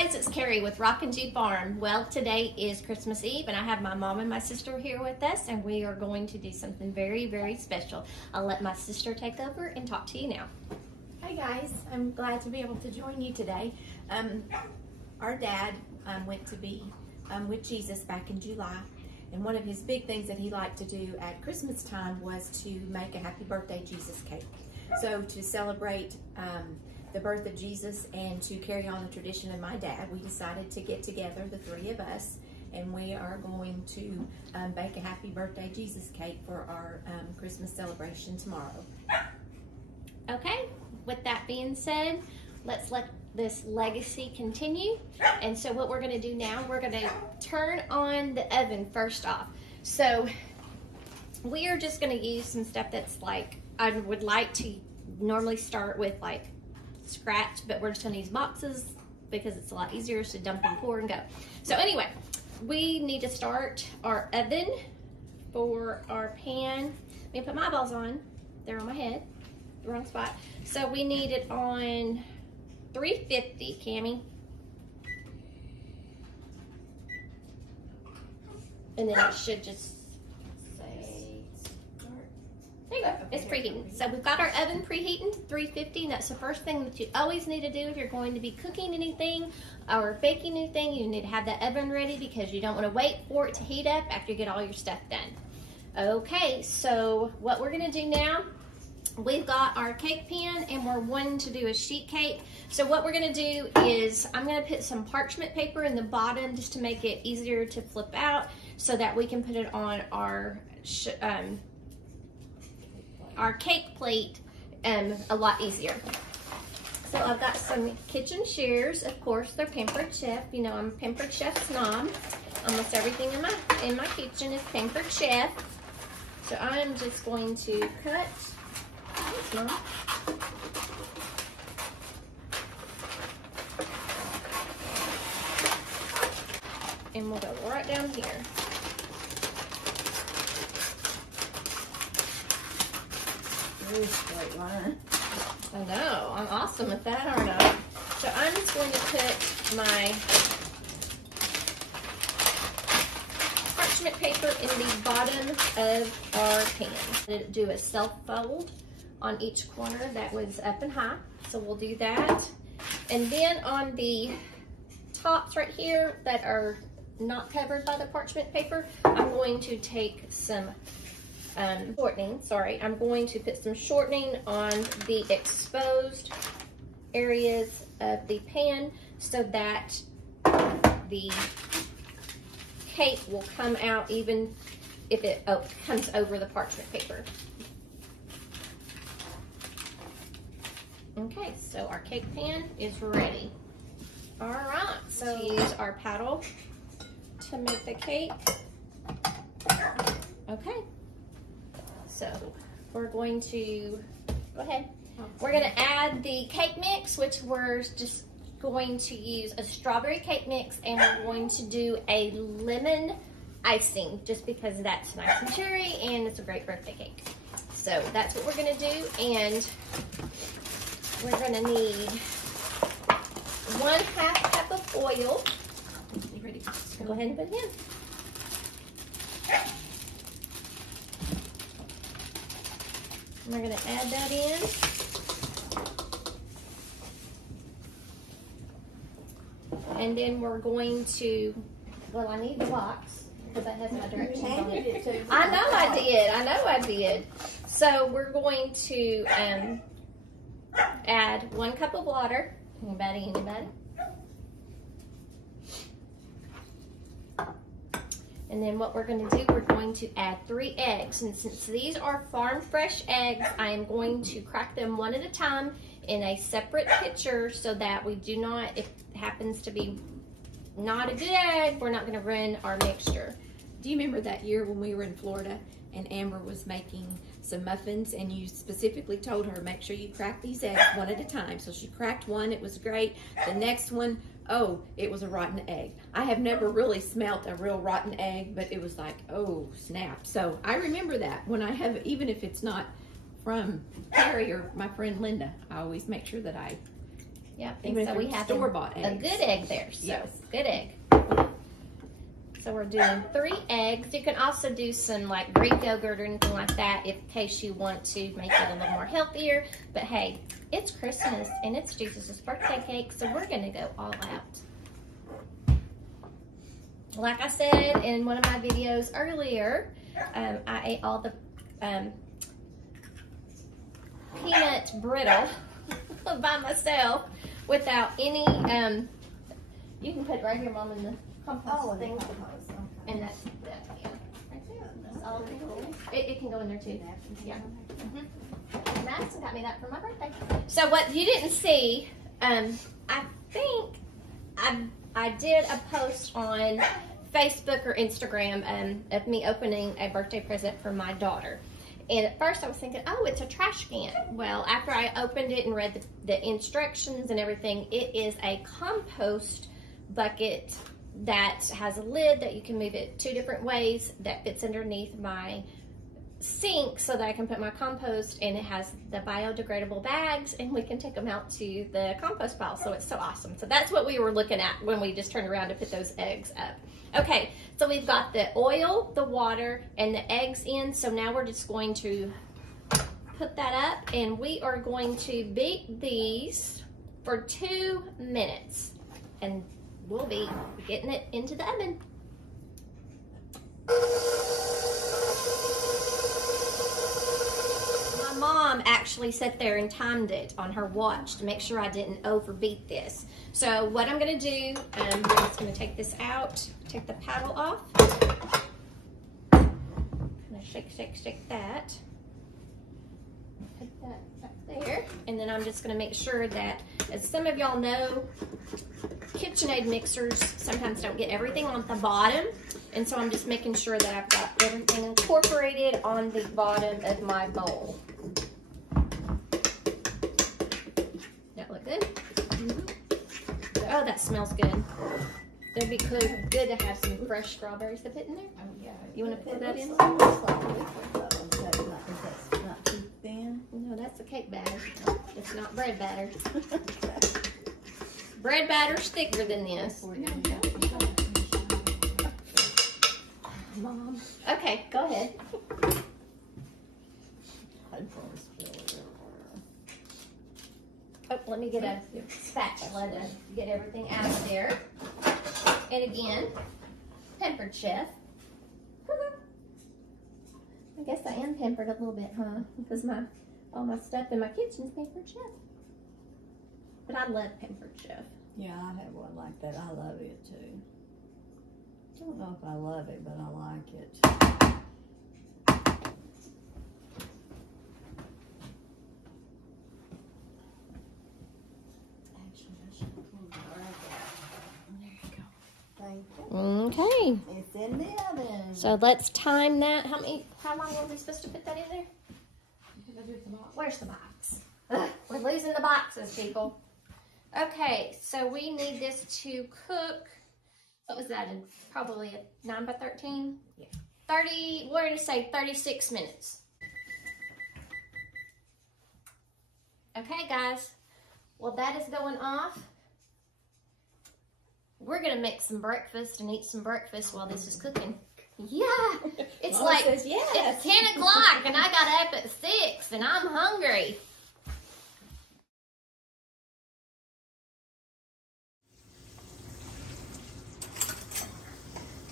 guys, it's Carrie with Rockin' G Farm. Well, today is Christmas Eve and I have my mom and my sister here with us and we are going to do something very, very special. I'll let my sister take over and talk to you now. Hi guys, I'm glad to be able to join you today. Our dad went to be with Jesus back in July, and one of his big things that he liked to do at Christmas time was to make a happy birthday Jesus cake. So to celebrate the birth of Jesus and to carry on the tradition of my dad, we decided to get together, the three of us, and we are going to bake a happy birthday Jesus cake for our Christmas celebration tomorrow. Okay, with that being said, let's let this legacy continue. And so what we're gonna do now, we're gonna turn on the oven first off. So we are just gonna use some stuff that's like, I would like to normally start with like scratch, but we're just gonna use boxes because it's a lot easier to dump and pour and go. So anyway, we need to start our oven for our pan. Let me put my eyeballs on. They're on my head, the wrong spot. So we need it on 350, Cammie. And then it should just say start. There you go, it's preheating. So we've got our oven preheating to 350, and that's the first thing that you always need to do if you're going to be cooking anything or baking anything. You need to have that oven ready because you don't want to wait for it to heat up after you get all your stuff done. Okay, so what we're gonna do now, we've got our cake pan and we're wanting to do a sheet cake. So what we're gonna do is I'm gonna put some parchment paper in the bottom just to make it easier to flip out so that we can put it on our cake plate a lot easier. So I've got some kitchen shears. Of course, they're Pampered Chef. You know, I'm a Pampered Chef snob. Almost everything in my kitchen is Pampered Chef. So I'm just going to cut. Thanks, Mom. And we'll go right down here. Very straight line. I know, I'm awesome at that, aren't I? So I'm just going to put my parchment paper in the bottom of our pan. Do a self-fold on each corner that was up and high. So we'll do that. And then on the tops right here that are not covered by the parchment paper, I'm going to take some shortening, I'm going to put some shortening on the exposed areas of the pan so that the cake will come out even if it comes over the parchment paper. Okay, so our cake pan is ready. All right, so use our paddle to make the cake. Okay, so we're going to, go ahead. We're gonna add the cake mix, which we're just going to use a strawberry cake mix, and we're going to do a lemon icing just because that's nice and cherry and it's a great birthday cake. So that's what we're gonna do, and we're gonna need 1/2 cup of oil. You ready? Go ahead and put it in. And we're gonna add that in. And then we're going to, well, I need the box because that has my directions on it. I know I did. So we're going to add 1 cup of water. Anybody? And then what we're going to do, we're going to add 3 eggs. And since these are farm fresh eggs, I am going to crack them one at a time in a separate pitcher so that we do not, if it happens to be not a good egg, we're not going to ruin our mixture. Do you remember that year when we were in Florida and Amber was making some muffins and you specifically told her, make sure you crack these eggs one at a time? So she cracked one, it was great. The next one, oh, it was a rotten egg. I have never really smelt a real rotten egg, but it was like, oh, snap. So I remember that when I have, even if it's not from Carrie or my friend Linda, I always make sure that I Yep. Even And so if we it's have store-bought a eggs. good egg there. So Yes. good egg. So we're doing 3 eggs. You can also do some like Greek yogurt or anything like that in case you want to make it a little more healthier. But hey, it's Christmas and it's Jesus' birthday cake, so we're gonna go all out. Like I said in one of my videos earlier, I ate all the peanut brittle by myself without any, you can put it right here, Mom, in the compost thing. And that's yeah, right there. That's all it can go in there too. Yeah. Madison got me that for my birthday. So what you didn't see, I think I did a post on Facebook or Instagram of me opening a birthday present for my daughter. And at first I was thinking, oh, it's a trash can. Well, after I opened it and read the instructions and everything, it is a compost bucket that has a lid that you can move it 2 different ways that fits underneath my sink so that I can put my compost, and it has the biodegradable bags and we can take them out to the compost pile. So it's so awesome. So that's what we were looking at when we just turned around to put those eggs up. Okay, so we've got the oil, the water, and the eggs in. So now we're just going to put that up and we are going to bake these for 2 minutes and we'll be getting it into the oven. My mom actually sat there and timed it on her watch to make sure I didn't overbeat this. So what I'm gonna do, I'm just gonna take this out, take the paddle off. I'm gonna shake, shake, shake that. Put that up there. And then I'm just gonna make sure that, as some of y'all know, KitchenAid mixers sometimes don't get everything on the bottom. And so I'm just making sure that I've got everything incorporated on the bottom of my bowl. That look good? Oh, that smells good. It'd be good to have some fresh strawberries to put in there. Oh, yeah. You want to put that in? Not too thin. No, that's a cake batter. It's not bread batter. Bread batter's thicker than this. Mom. Okay, go ahead. Oh, let me get a spatula to get everything out of there. And again, pampered chef. I guess I am pampered a little bit, huh? Because all my stuff in my kitchen is pampered chef. But I love pampered chef. Yeah, I have one like that. I love it too. I don't know if I love it, but I like it. Actually, I should pull the rag out. There you go. Thank you. Okay. It's in the oven. So let's time that. How long were we supposed to put that in there? Where's the box? Ugh, we're losing the boxes, people. Okay, so we need this to cook. What was that? Probably a 9 by 13? Yeah. 30, we're gonna say 36 minutes. Okay, guys. Well, that is going off. We're gonna make some breakfast and eat some breakfast while this is cooking. Yeah, it's Mama like says yes. It's 10 o'clock and I got up at 6 and I'm hungry.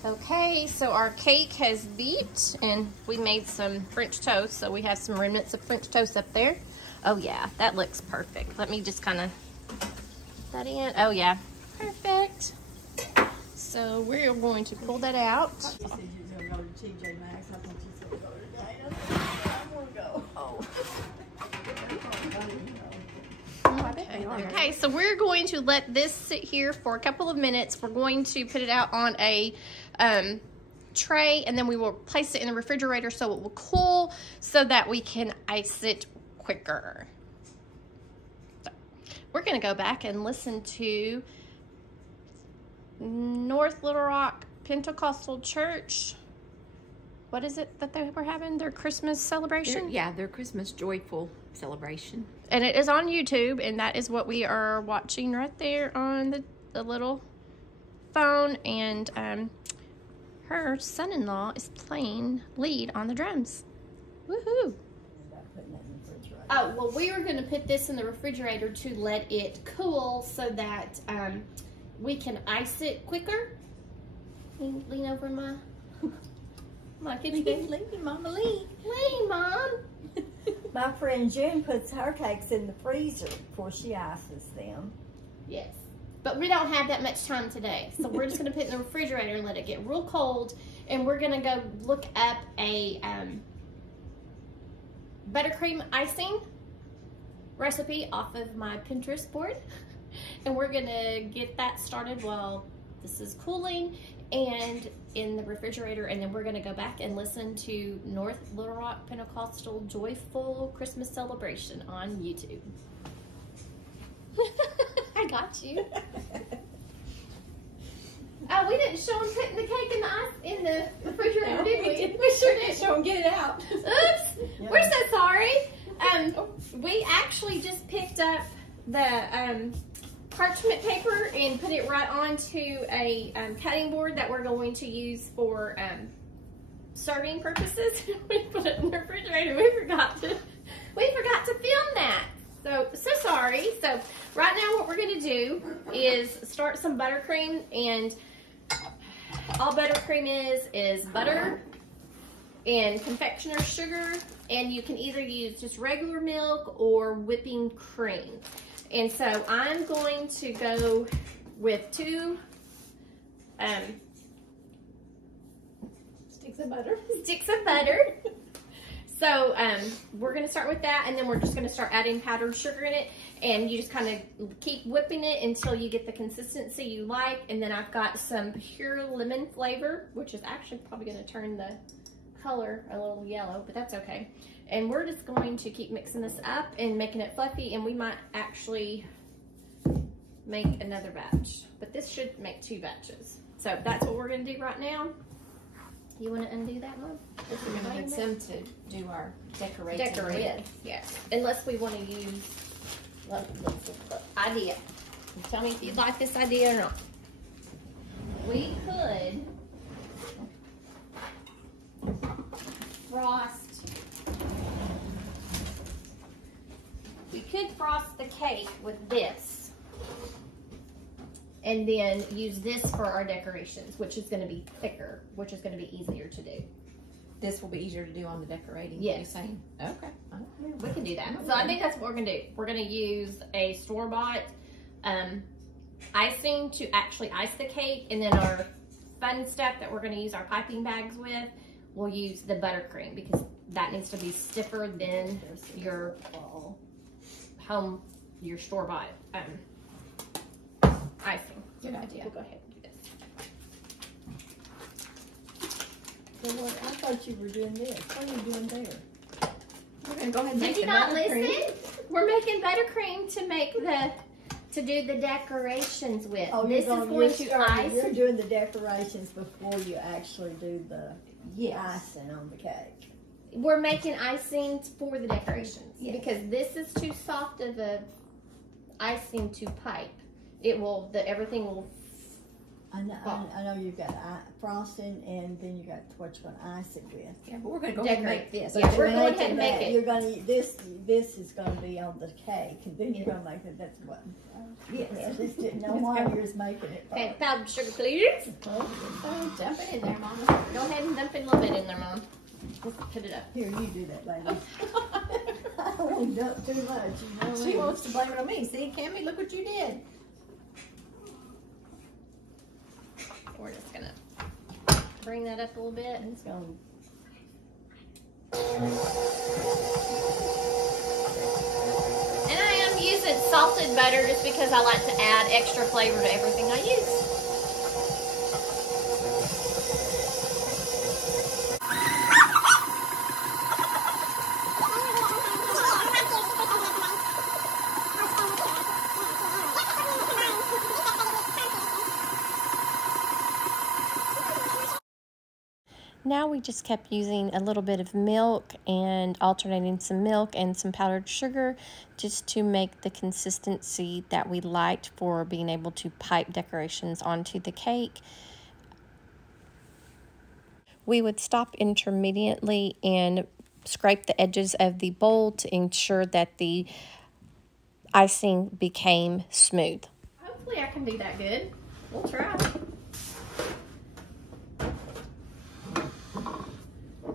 Okay, so our cake has beeped and we made some French toast, so we have some remnants of French toast up there. Oh yeah, that looks perfect. Let me just kind of put that in. Oh yeah, perfect. So we're going to pull that out. You said you were going to go to TJ Maxx. I thought you said go today. I want to go. Oh. Okay, so we're going to let this sit here for a couple of minutes. We're going to put it out on a tray, and then we will place it in the refrigerator so it will cool so that we can ice it quicker. So we're going to go back and listen to North Little Rock Pentecostal Church. What is it that they were having? Their Christmas celebration? Their Christmas joyful celebration. And it is on YouTube, and that is what we are watching right there on the little phone. And her son-in-law is playing lead on the drums. Woohoo! Oh, well, we are going to put this in the refrigerator to let it cool so that we can ice it quicker. Lean over, Ma. Ma, can you Lean, Mama, lean. lean, Mom? My friend June puts her cakes in the freezer before she ices them. Yes. But we don't have that much time today. So we're just going to put it in the refrigerator and let it get real cold. And we're going to go look up a buttercream icing recipe off of my Pinterest board. And we're going to get that started while this is cooling and in the refrigerator. And then we're going to go back and listen to North Little Rock Pentecostal Joyful Christmas Celebration on YouTube. I got you. Oh, we didn't show them putting the cake in the refrigerator, did we? We sure did. Show them get it out. Oops. Yeah. We're so sorry. We actually just picked up the parchment paper and put it right onto a cutting board that we're going to use for serving purposes. We put it in the refrigerator. We forgot to film that. So sorry. So right now what we're going to do is start some buttercream, and all buttercream is butter and confectioner's sugar, and you can either use just regular milk or whipping cream. And so I'm going to go with 2 Sticks of butter. sticks of butter. So we're going to start with that, and then we're just going to start adding powdered sugar in it, and you just kind of keep whipping it until you get the consistency you like. And then I've got some pure lemon flavor, which is actually probably going to turn the color a little yellow, but that's okay. And we're just going to keep mixing this up and making it fluffy, and we might actually make another batch, but this should make 2 batches. So that's what we're going to do right now. You want to undo that, Mom? We're going to need some to do our decorating with. Yes. Unless we want to use idea. Tell me if you like this idea or not. We could frost the cake with this, and then use this for our decorations, which is going to be thicker, which is going to be easier to do. This will be easier to do on the decorating. Yes. You're saying? Okay. We can do that. So I think that's what we're going to do. We're going to use a store-bought icing to actually ice the cake, and then our fun stuff that we're going to use our piping bags with, we'll use the buttercream, because that needs to be stiffer than your your store-bought icing. Good idea. We'll go ahead and do this. So what, I thought you were doing this. What are you doing there? We're going to go ahead and Did make you the not buttercream. listen? We're making buttercream to do the decorations with. This is going to ice. You're doing the decorations before you actually do the icing on the cake. We're making icing for the decorations, Yes. because this is too soft of a icing to pipe. Everything will. I know you've got frosting, and then you got what you're going to ice it with. Yeah, but we're going to go ahead and Decorate. make this. Yeah, we're You're going ahead making and make that. it. You're going to this is going to be on the cake, and then you're going to make it. That's what. Yes, I just didn't know why you was making it. Okay, powdered sugar, please. Oh, dump it in there, Mama. Go ahead and dump it a little bit in there, Mom. Just put it up. Here, you do that, lady. I don't want to dump too much. You know what I She mean? wants to blame it on me. See, Cammie, look what you did. We're just gonna bring that up a little bit. It's going. And I am using salted butter just because I like to add extra flavor to everything I use. Now we just kept using a little bit of milk and alternating some milk and some powdered sugar just to make the consistency that we liked for being able to pipe decorations onto the cake. We would stop intermittently and scrape the edges of the bowl to ensure that the icing became smooth. Hopefully I can do that good. We'll try.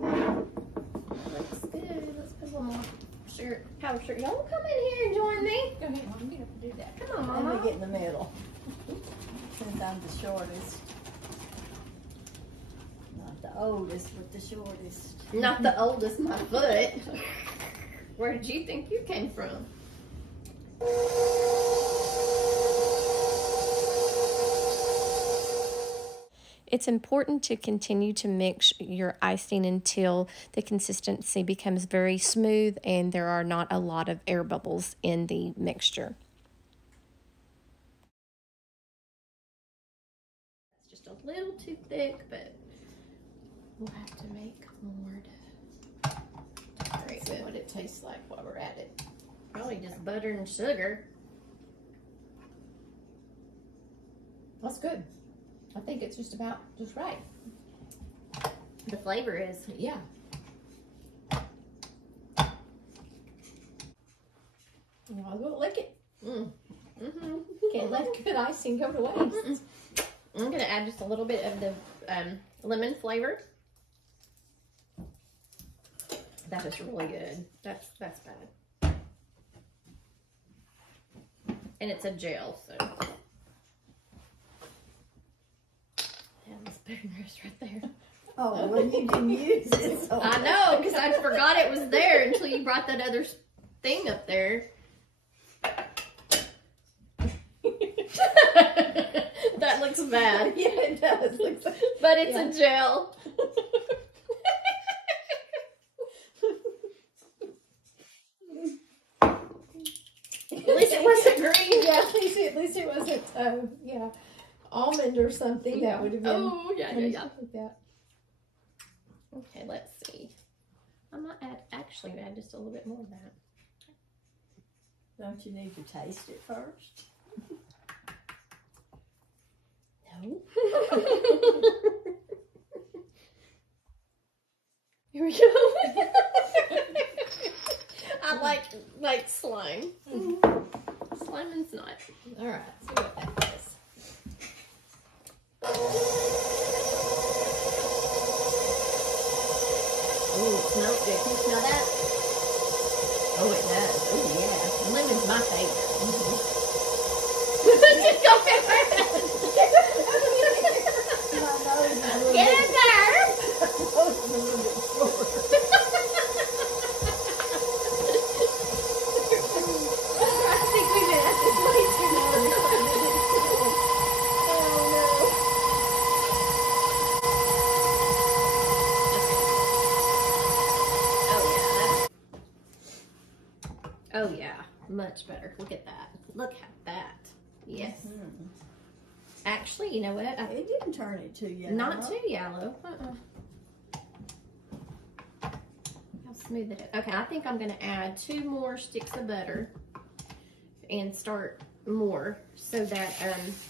Looks good. Let's put a little more sugar, powdered sugar. Y'all come in here and join me. Go ahead, Mom. You don't do that. Come on, I'm Mama. gonna get in the middle. Since I'm the shortest. Not the oldest, but the shortest. Not the oldest, my foot. Where did you think you came from? It's important to continue to mix your icing until the consistency becomes very smooth and there are not a lot of air bubbles in the mixture. It's just a little too thick, but we'll have to make more to decorate See with. what it tastes like while we're at it. Probably just butter and sugar. That's good. I think it's just about just right. The flavor is. Yeah. You might as well lick it. Can't let good icing go to waste. I'm going to add just a little bit of the lemon flavor. That is really good. That's bad. And it's a gel, so. Yeah, this bitterness right there. Oh, well, you didn't use it. So I know, because I forgot it was there until you brought that other thing up there. That looks bad. Yeah, it does. Looks like, But it's a gel. At least it wasn't green. yeah, at least it wasn't, yeah, almond or something. That would have been. Oh, yeah. Like that. Okay, let's see. I might actually add just a little bit more of that. don't you need to taste it first? No. Here we go. I like slime. Slime and snot. All right, see what that does. Ooh, it smells good. Can you smell that? Oh, it does. Oh, yeah. Lemon's my favorite. Get in there! I think we've been at this way too long. Oh yeah, much better. Look at that. Look at that. Yes. Mm-hmm. Actually, you know what? It didn't turn it too yellow. Not too yellow. How smooth it is. Okay, I think I'm going to add 2 more sticks of butter and start more so that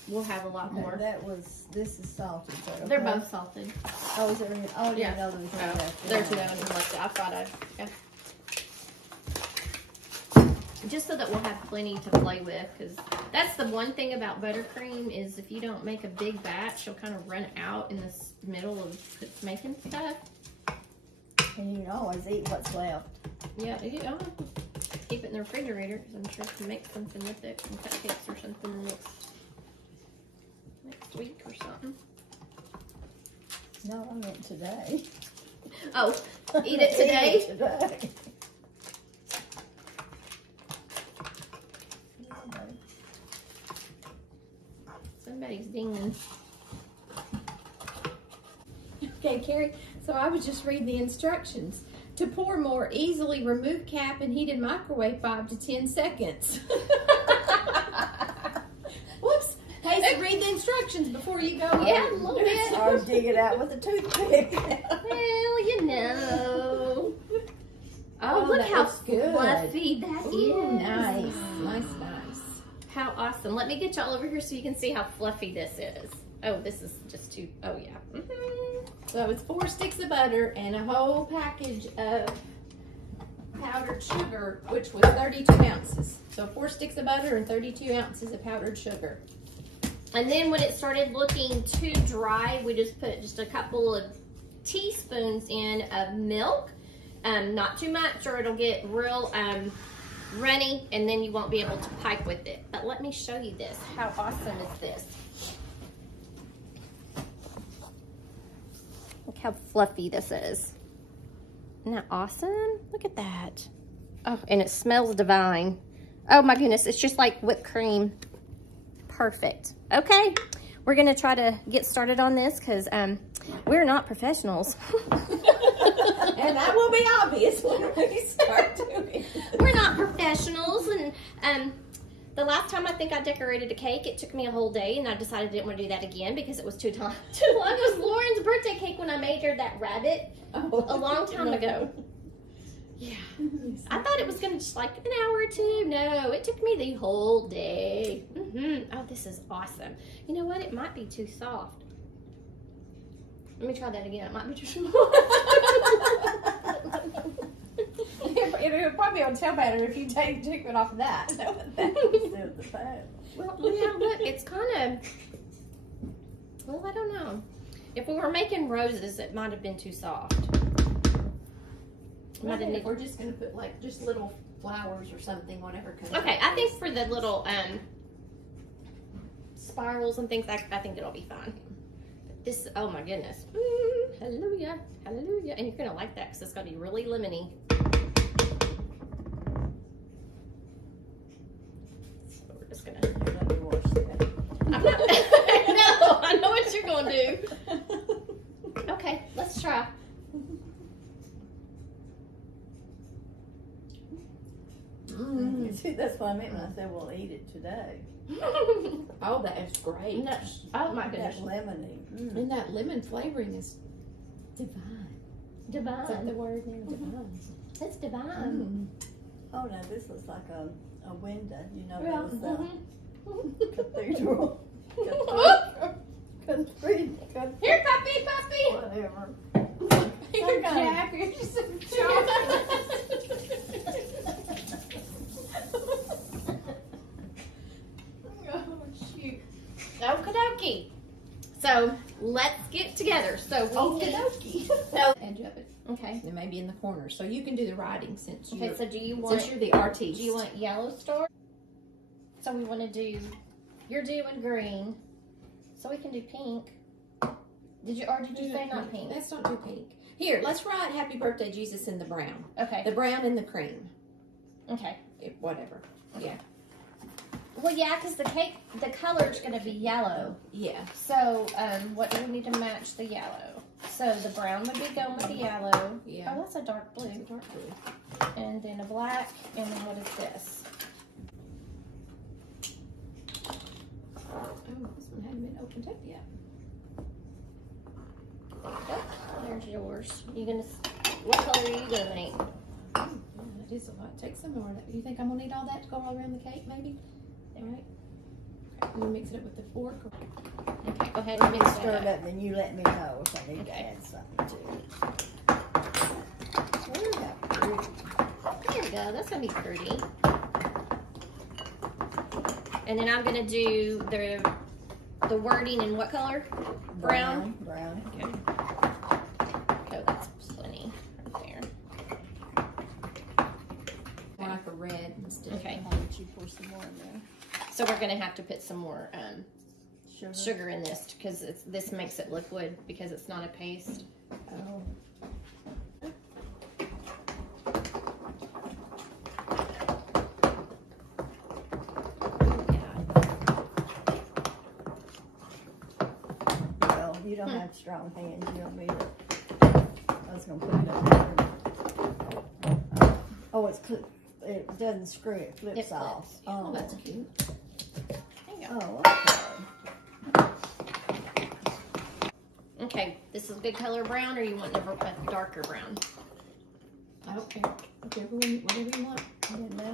we'll have a lot more. This is salted. But They're both salted. Oh, is there? Oh, I Yeah. didn't know there was any left. There's no one left. I thought I'd. Yeah. Just so that we'll have plenty to play with, because that's the one thing about buttercream is if you don't make a big batch, you'll kind of run out in this middle of making stuff. And you can always eat what's left. Yeah, you don't have to keep it in the refrigerator, because I'm sure you can make something with it, some cupcakes or something next week or something. No, I meant today. Oh, eat it today? Eat it today. Somebody's dinging. Okay, Carrie, so I was just reading the instructions. To pour more, easily remove cap and heat in microwave 5 to 10 seconds. Whoops. Hey, so read the instructions before you go. Yeah, a little bit. Or dig it out with a toothpick. Well, you know. Oh, look that how looks good. fluffy that is. Ooh, nice. Nice. How awesome. Let me get y'all over here so you can see how fluffy this is. Oh, this is just too, oh yeah. So it's 4 sticks of butter and a whole package of powdered sugar, which was 32 ounces. So 4 sticks of butter and 32 ounces of powdered sugar. And then when it started looking too dry, we just put just a couple of teaspoons in of milk. Not too much or it'll get real runny and then you won't be able to pipe with it. But let me show you this. How awesome is this? Look how fluffy this is. Isn't that awesome? Look at that. Oh, and it smells divine. Oh my goodness, it's just like whipped cream. Perfect. Okay, we're gonna try to get started on this because we're not professionals. And that will be obvious when we start doing it. We're not professionals, and the last time I think I decorated a cake, it took me a whole day, and I decided I didn't want to do that again because it was too long. It was Lauren's birthday cake when I made her that rabbit a long time ago. Yeah. I thought it was going to just like an hour or two. No, it took me the whole day. Oh, this is awesome. You know what? It might be too soft. Let me try that again. It might be too small. It would probably on tell better if you take it off of that. Well, yeah, look, it's kind of, well, I don't know. If we were making roses, it might have been too soft. If we're just going to put like just little flowers or something, whatever comes Okay, I think for the little spirals and things, I think it'll be fine. This, oh my goodness. Hallelujah, hallelujah. And you're going to like that because it's going to be really lemony. So we're just going to... Let me wash that. I'm not, no, I know what you're going to do. Okay, let's try. See, that's what I meant when I said we'll eat it today. Oh, that is great. No, oh my goodness. That lemony. And that lemon flavoring is divine. Divine. Is that the word now? Divine. It's divine. Oh, now this looks like a window. You know, Yeah. those cathedral. Cathedral. Here, puppy. Whatever. You're Jack. You're just a Okie dokie. So let's get together. So we So edge of it. Okay. It may be in the corner, so you can do the writing since you're, Okay. So do you want? since you're the artiste. Do you want yellow star? So we want to do. You're doing green. So we can do pink. Did you say not pink? Let's not do pink. Here, let's write "Happy Birthday, Jesus" in the brown. Okay. The brown and the cream. Okay. Whatever. Yeah. Well, yeah, because the cake, the color's going to be yellow. Yeah. So, what do we need to match the yellow? So the brown would be going with the yellow. Yeah. Oh, that's a dark blue. It's a dark blue. And then a black. And then what is this? Oh, this one hadn't been opened up yet. There's yours. You gonna? What color are you gonna make? Oh, that is a lot. Take some more. Do you think I'm gonna need all that to go all around the cake, maybe? All right. Okay. You mix it up with the fork. Okay, go ahead Let and me mix stir it it up. up, then you let me know if I need to add something to it. Ooh, that pretty. There we go. That's gonna be pretty. And then I'm gonna do the wording in what color? Brown. Brown. Okay. Oh, that's plenty right there. Like a red instead. Okay. How would you pour some more in there? So we're gonna have to put some more Sugar. sugar in this because this makes it liquid because it's not a paste. Oh. Well, you don't have strong hands. You don't need it. I was gonna put it up there. Oh, it doesn't screw. It flips It off. flips. Oh, Oh, that's cute. There you go. Oh, okay. Okay, this is a good color brown, or you want a darker brown? I don't care. Whatever you want. I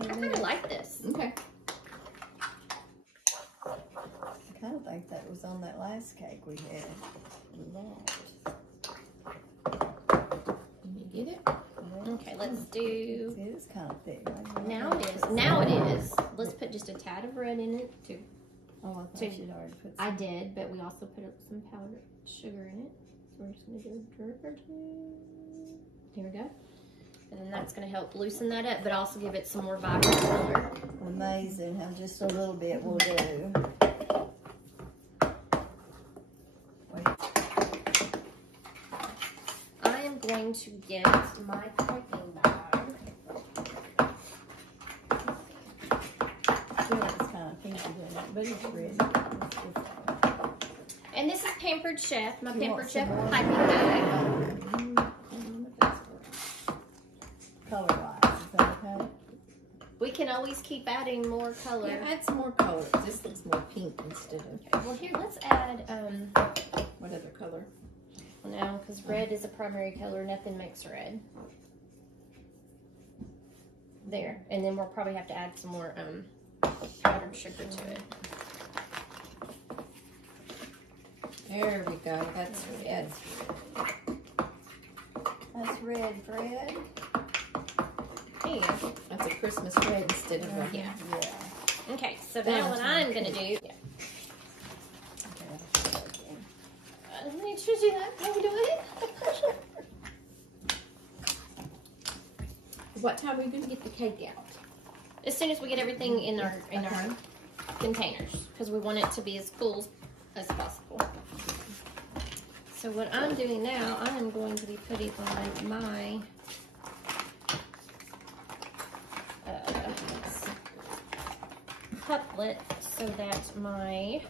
kind of like this. Okay. I kind of think that was on that last cake we had. Can you get it? Okay, let's do. It is kind of thick. Now it is. Now it is. Let's put just a tad of red in it too. Oh, I thought So- you'd already put some. I did, but we also put some powdered sugar in it. So we're just gonna do a drip or two. Here we go. And then that's gonna help loosen that up, but also give it some more vibrant color. Amazing how just a little bit will do. Wait. I am going to get my piping bag. Yeah, it's kind of pinky in it, but it's red. And this is Pampered Chef, my You Pampered want Chef some more? piping bag. Color-wise, is that okay? We can always keep adding more color. Yeah, add some more color. This looks more pink instead of Well, here, let's add, what other color? no, because red is a primary color. Nothing makes red. There. And then we'll probably have to add some more powdered sugar to it. There we go. That's red. That's red, Fred. Yeah. That's a Christmas red instead of a... Yeah. Yeah. Okay, so now what I'm going to do... Yeah. Okay. I need to do that. How we do it? What time are you going to get the cake out? As soon as we get everything in our containers, because we want it to be as cool as possible. So what I'm doing now, I am going to be putting on my couplet so that my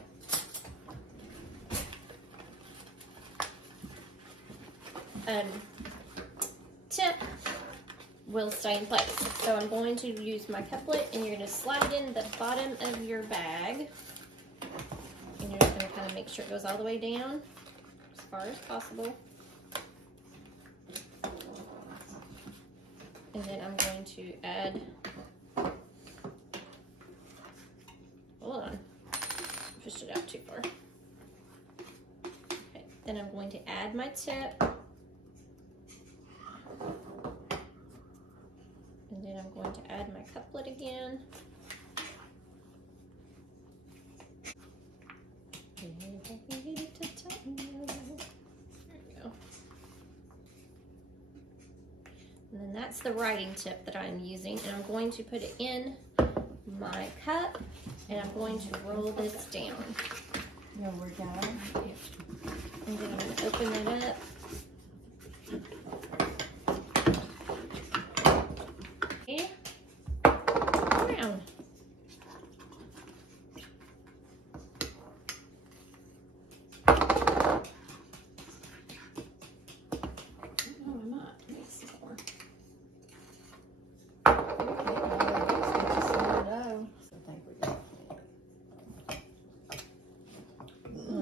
tip will stay in place. So I'm going to use my couplet, and you're going to slide it in the bottom of your bag. And you're just going to kind of make sure it goes all the way down as far as possible. And then I'm going to add, hold on, pushed it out too far. Okay, then I'm going to add my tip. And then I'm going to add my couplet again. If I can get it to tighten. There we go. And then that's the writing tip that I'm using, and I'm going to put it in my cup, and I'm going to roll this down. No, we're done. And then I'm going to open it up. And around.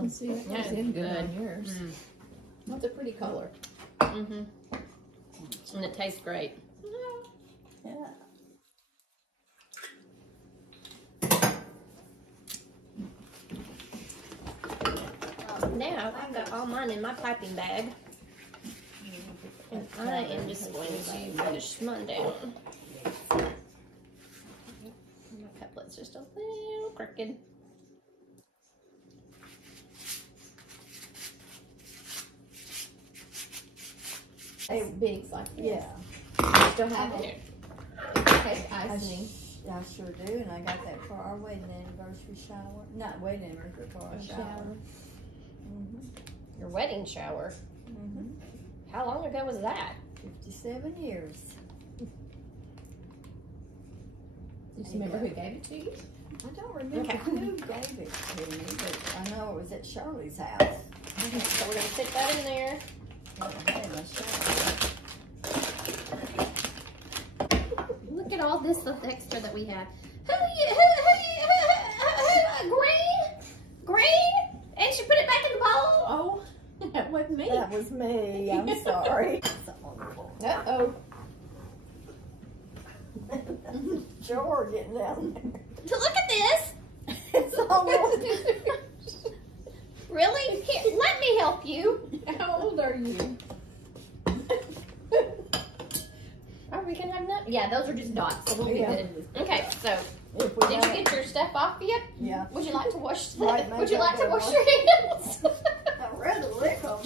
See, that goes Yeah, in good good. on yours. That's a pretty color. Mm-hmm. And it tastes great. Yeah. Now I've got all mine in my piping bag, and I am just going to push mine down. My cuplet's just a little crooked. It's big like this. Yeah. You still have it. Cake icing. I sure do, and I got that for our wedding anniversary shower. Not wedding anniversary, for our shower. Your wedding shower. How long ago was that? 57 years. Do you remember who gave it to you? I don't remember Okay. who gave it to me, but I know it was at Shirley's house. So we're gonna stick that in there. Look at all this stuff extra that we have. Green? Green? And she put it back in the bowl? Oh, wasn't me. That was me. I'm sorry. Uh-oh. Sure, getting down there. Look at this. It's all Really? Here, let me help you. How old are you? Are we gonna have nothing? Yeah, those are just dots, so we'll be Yeah. good. Okay, so If we did you have- get your stuff off yet? Yeah. Would you like to wash? Right, Would you like to maybe wash I'll your hands? I'd rather lick them.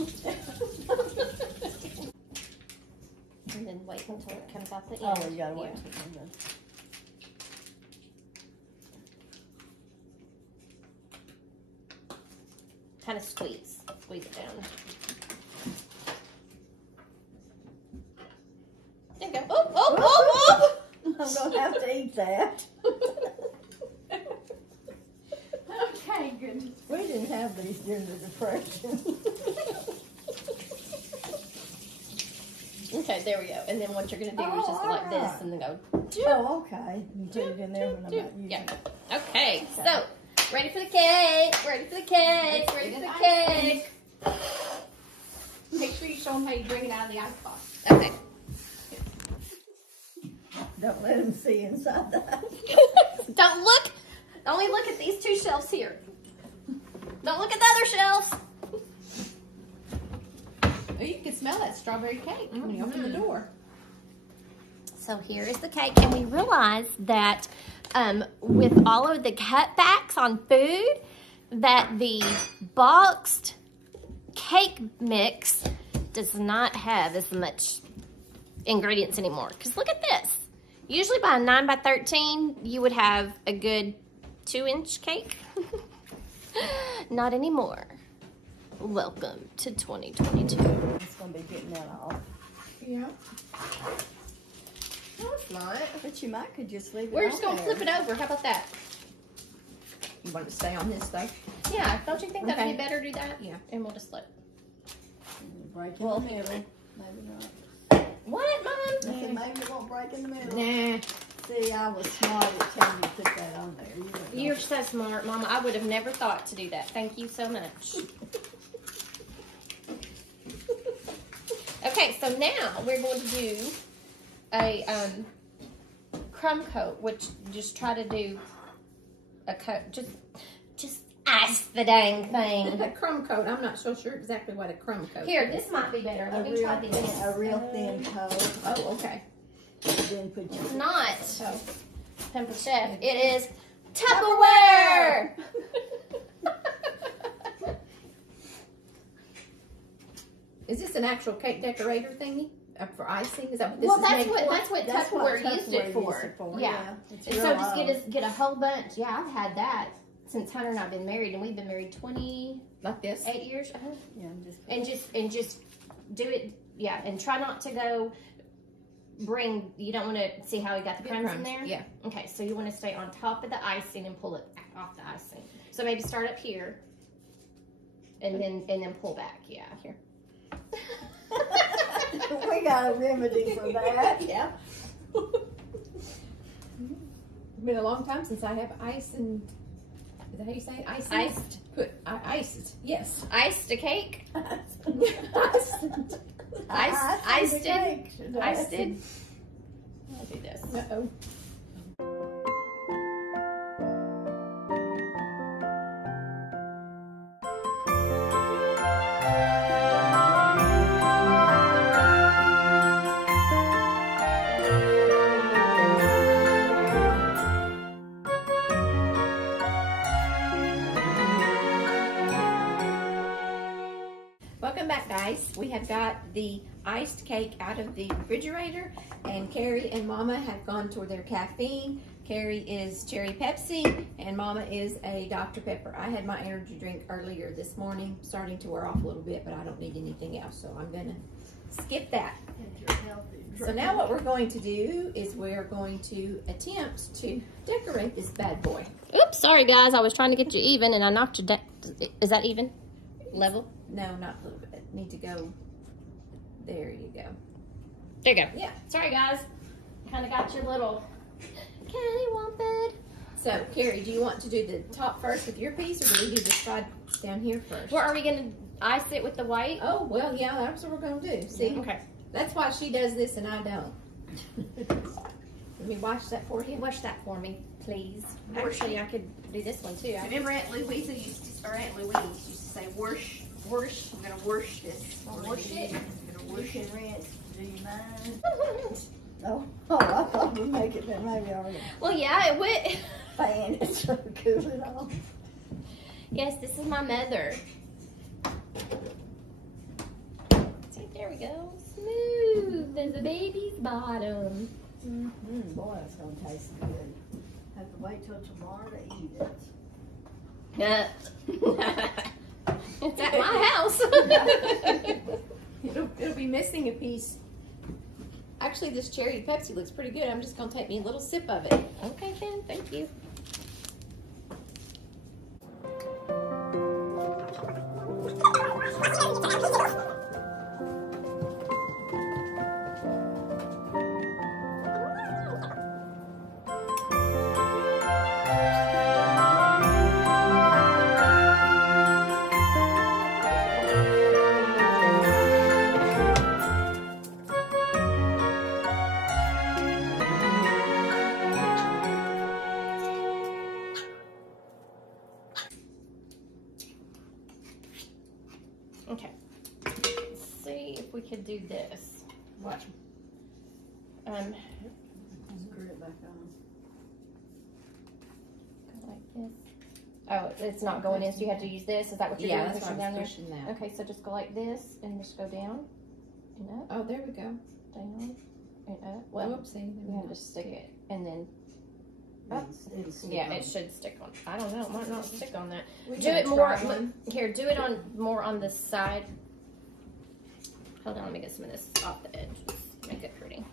And then wait until it comes out the end. Oh, we gotta wait. Yeah. Kind of squeeze it down. There you go. Oh, oh, oh, I'm gonna have to eat that. Okay, good. We didn't have these during the Depression. Okay, there we go. And then what you're gonna do is just Oh, like this alright. and then go. Oh, okay. You put it in there when I'm not using Yeah. it. Okay, so ready for the cake. Ready for the cake. Ready for the cake. Make sure you show them how you bring it out of the icebox. Okay. Don't let them see inside the house. Don't look. Only look at these two shelves here. Don't look at the other shelves. Oh, you can smell that strawberry cake when you open the door. So here is the cake, and we realized that with all of the cutbacks on food, that the boxed cake mix does not have as much ingredients anymore. Because look at this. Usually by a 9 by 13, you would have a good 2-inch cake. Not anymore. Welcome to 2022. It's gonna be getting that off. Yeah. No, it's not. But you might could just leave it We're on just going to there. flip it over. How about that? You want it to stay on this though? Yeah, don't you think that'd Okay. be better to do that? Yeah. And we'll just flip. Break in Well, the middle. Maybe not. What, Mom? I said maybe it won't break in the middle. Nah. See, I was smart at telling you to put that on there. You wouldn't know. You're so smart, Mama. I would have never thought to do that. Thank you so much. Okay, so now we're going to do a crumb coat, which just try to do a coat. Just ice the dang thing. A crumb coat. I'm not so sure exactly what a crumb coat Here, is. this might be better. A Let me real, try this. a real thin coat. Oh, okay. Then put your It's not Oh. Pamper Chef. It is Tupperware. Is this an actual cake decorator thingy for icing? Is that what this Well, is that's made what for? that's what That's what Tupperware used it for. Yeah. It's And real so just old. get a whole bunch. Yeah, I've had that since Hunter and I've been married, and we've been married 28 Like this? years. Yeah, just And just do it. Yeah, and try not to go bring. You don't want to see how we got the crumbs in there. Yeah. Okay, so you want to stay on top of the icing and pull it back off the icing. So maybe start up here, and then pull back. Yeah, here. we got a remedy for that. Yeah. It's been a long time since I have ice and. Is that how you say it? Icing? Iced. Iced. Yes. Iced a cake. Iced. Iced it. cake. Iced it. I'll do this. Uh-oh. Welcome back, guys. We have got the iced cake out of the refrigerator, and Carrie and Mama have gone toward their caffeine. Carrie is cherry Pepsi, and Mama is a Dr. Pepper. I had my energy drink earlier this morning, starting to wear off a little bit, but I don't need anything else, so I'm gonna skip that. So now what we're going to do is we're going to attempt to decorate this bad boy. Oops, sorry guys. I was trying to get you even, and I knocked you down. Is that even? Level? No, not a little bit. Need to go. There you go. There you go. Yeah. Sorry guys. Kind of got you a little cattywampus. So, Carrie, do you want to do the top first with your piece, or do we do the side down here first? Well, are we gonna ice it with the white? Oh, well, yeah, that's what we're going to do. See? Okay. That's why she does this and I don't. Let me wash that for you. Wash that for me, please. Actually, I could do this one too. Remember Aunt Louisa used to, or Aunt Louise used to say, wash. I'm going to wash this. Wash it. I'm going to wash You it. can rinse. Do you mind? I thought we'd make it, but maybe I already Well, yeah, it would. fan it so cool it off. Yes, this is my mother. See, there we go. Smooth as a baby's bottom. Boy, it's going to taste good. Have to wait till tomorrow to eat it. It's at my house. It'll be missing a piece. Actually, this cherry Pepsi looks pretty good. I'm just going to take me a little sip of it. Okay, then. Thank you. Okay. Let's see if we could do this. What? Screw it back on. Go like this. Oh, it's not going in, so you have to use this. Is that what you're Yeah, doing? that's why Pushing I down was there? pushing that. Okay, so just go like this and just go down and up, Oh, there we go. down and up. Well, Whoopsie. you have to stick it and then up. It'll stick Yeah, on. it should stick on. I don't know. It might not stick on that. We Do gotta it more. try one. Here, do it on more on the side. Hold on, let me get some of this off the edge. Make it pretty.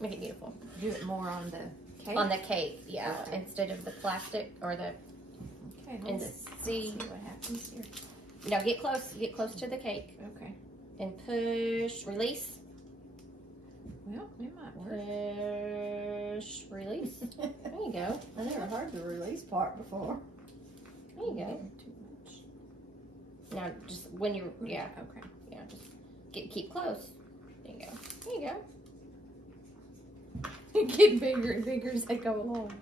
Make it beautiful. Do it more on the cake. On the cake, yeah, Okay. instead of the plastic or the. Okay, And let's see. see what happens here. No, get close. Get close to the cake Okay. and push. Release. Well, it might work. Push. Release. There you go. I never heard the release part before. There you go. Too much. Now, just when you're, yeah, Okay. yeah, just keep close. There you go. There you go. Get bigger and bigger as they go along.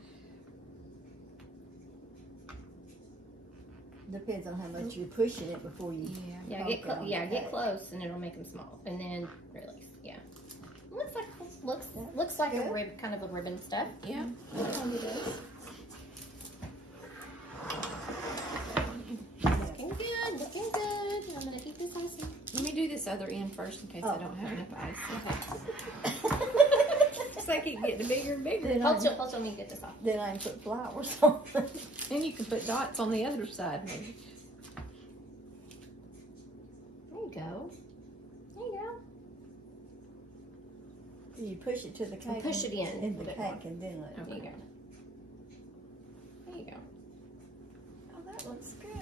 Depends on how much you're pushing it before you. Yeah, poke it on the get cake. close, and it'll make them small, and then release. Yeah, looks like a Good. rib, kind of a ribbon stuff. Yeah. Looking good, looking good. I'm gonna keep this icy. Let me do this other end first in case I don't have enough ice. Okay. It's like it getting bigger and bigger. Then Hold still, let me get this off. Then I can put flowers on it. And you can put dots on the other side, maybe. There you go. There you go. You push it to the cake. Push it in a the bit cake more. and then let it. There you go. There you go. Oh, that looks good.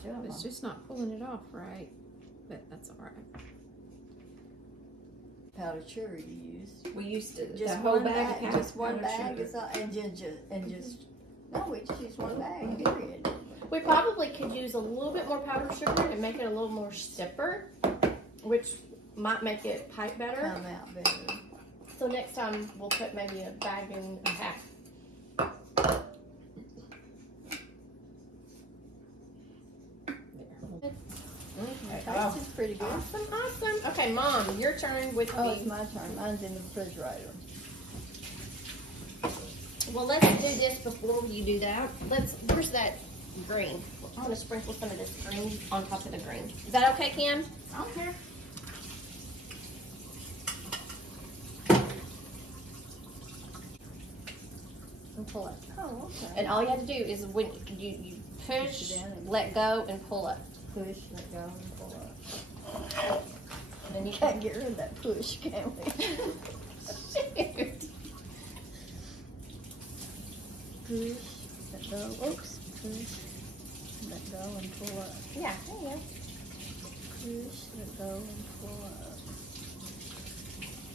Still, It's just not pulling it off right, but that's all right. powdered sugar you use. We used to Just the whole one bag, bag. of Just one powdered bag sugar. is all, and just no, we just use one bag. Period. We probably could use a little bit more powdered sugar and make it a little more stiffer, which might make it pipe better. Come out better. So next time we'll put maybe a bag and a half. Okay, Oh. this is pretty good. Awesome. Okay, Mom, your turn with Oh, it's the. my turn. Mine's in the refrigerator. Well, let's do this before you do that. Where's that green? I'm gonna sprinkle some of this green on top of the green. Is that okay, Kim? I don't care. And pull it. Oh, okay. And all you have to do is when you push, it down and- let go, and pull up. Push, let go, and pull up. And then you Can't get rid of that push, can we? Push, let go. Oops. Push, let go, and pull up. Yeah, there you go. Push, let go, and pull up.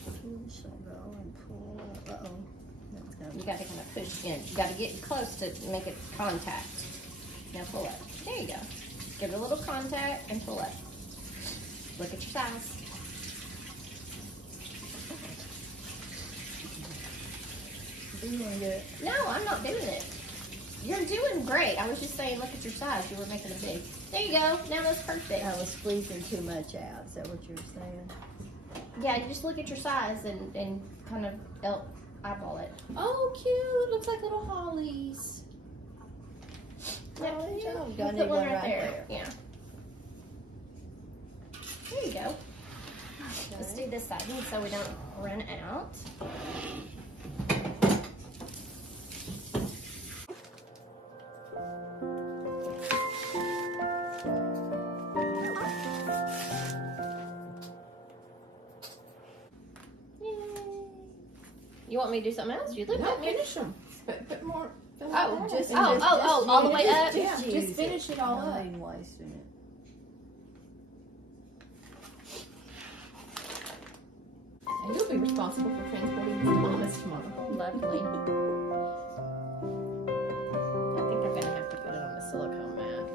Push, let go, and pull up. Uh-oh. You got to kind of push in. You got to get close to make it contact. Now pull up. There you go. Give it a little contact and pull up. Look at your size. Doing good. No, I'm not doing it. You're doing great. I was just saying, look at your size. You were making it big. There you go. Now that's perfect. I was squeezing too much out. Is that what you were saying? Yeah, you just look at your size and kind of eyeball it. Oh, cute. Looks like little hollies. Oh, yeah. You Got put one one right there. Yeah. There you go. Let's do this side so we don't run out. You want me to do something else? You look at me. Finish them. Put more. Oh, Just- all the way up? Yeah, use just finish it all No up. need wasting it. And you'll be responsible for transporting this to Mama's tomorrow. Lovely. I think I'm gonna have to put it on the silicone mat.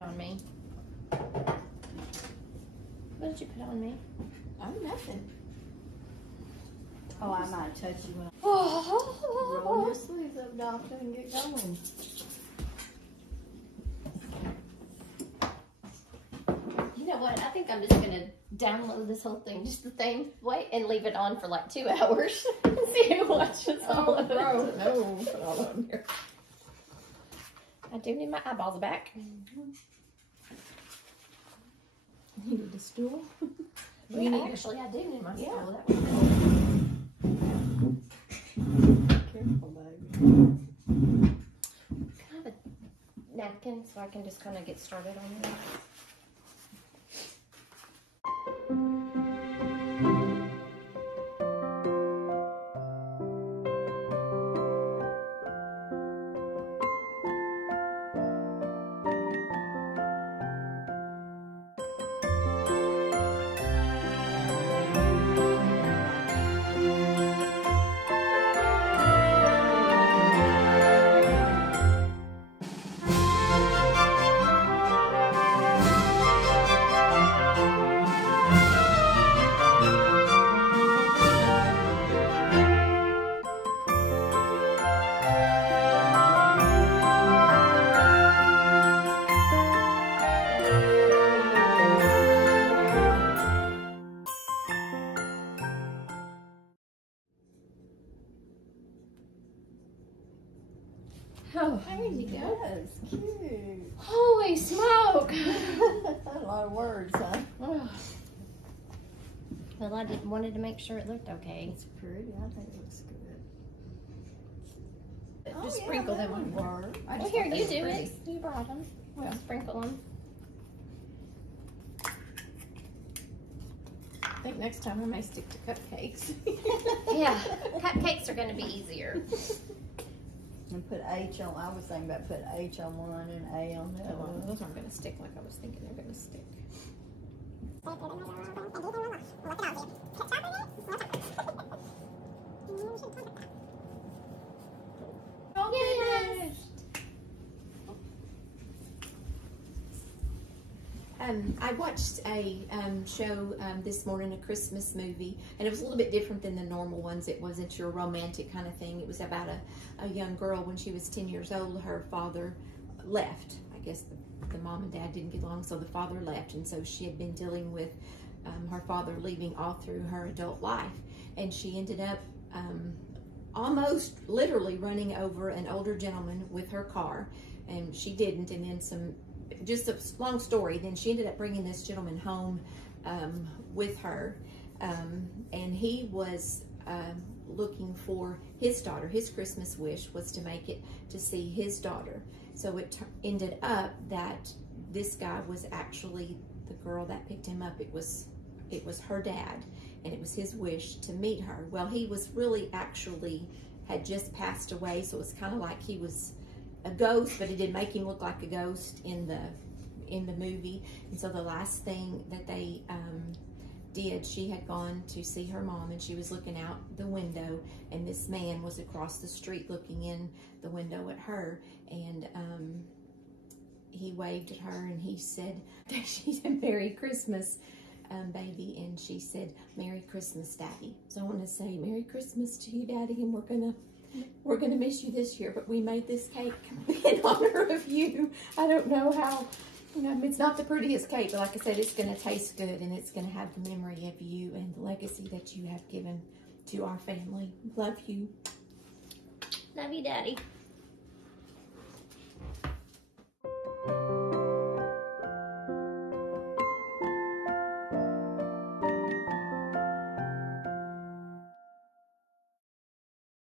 On me. What did you put on me? Oh, nothing. Oh, I might touch you when I roll your You sleeves up, doctor, and get going. know what? I think I'm just gonna download this whole thing just the same way and leave it on for like 2 hours and see who watches all of it. No, put all of them here. I do need my eyeballs back. Needed a stool. Yeah, actually, I do need my Yeah. stool. That would be Careful, baby. Can I have a napkin so I can just kind of get started on it? Oh, There you go. That's cute. holy smoke! A lot of words, huh? Well, I wanted to make sure it looked okay. It's pretty. I think it looks good. Just yeah, sprinkle them that on. would work. I Well, just here, thought you they do were it. pretty. You brought them. Well. Sprinkle them. I think next time I may stick to cupcakes. Yeah, cupcakes are going to be easier. And put H on. I was thinking about putting H on one and A on the other Well, one. those aren't going to stick like I was thinking they're going to stick. Yes. I watched a show this morning, a Christmas movie, and it was a little bit different than the normal ones. It wasn't your romantic kind of thing. It was about a young girl when she was 10 years old. Her father left. I guess the mom and dad didn't get along, so the father left, and so she had been dealing with her father leaving all through her adult life, and she ended up almost literally running over an older gentleman with her car. and she didn't. And then just a long story. Then she ended up bringing this gentleman home with her, and he was looking for his daughter. His Christmas wish was to make it to see his daughter. So it ended up that this guy was actually the girl that picked him up. It was her dad, and it was his wish to meet her. Well, he was really actually had just passed away, so it was kind of like he was a ghost, but it did make him look like a ghost in the movie. And so the last thing that they did, she had gone to see her mom, and she was looking out the window, and this man was across the street looking in the window at her, and he waved at her, and he said, she said, "Merry Christmas, baby," and she said, "Merry Christmas, Daddy." So I want to say Merry Christmas to you, Daddy, and we're gonna miss you this year, but we made this cake in honor of you. I don't know how, it's not the prettiest cake, but like I said, it's gonna taste good, and it's gonna have the memory of you and the legacy that you have given to our family. Love you. Love you, Daddy.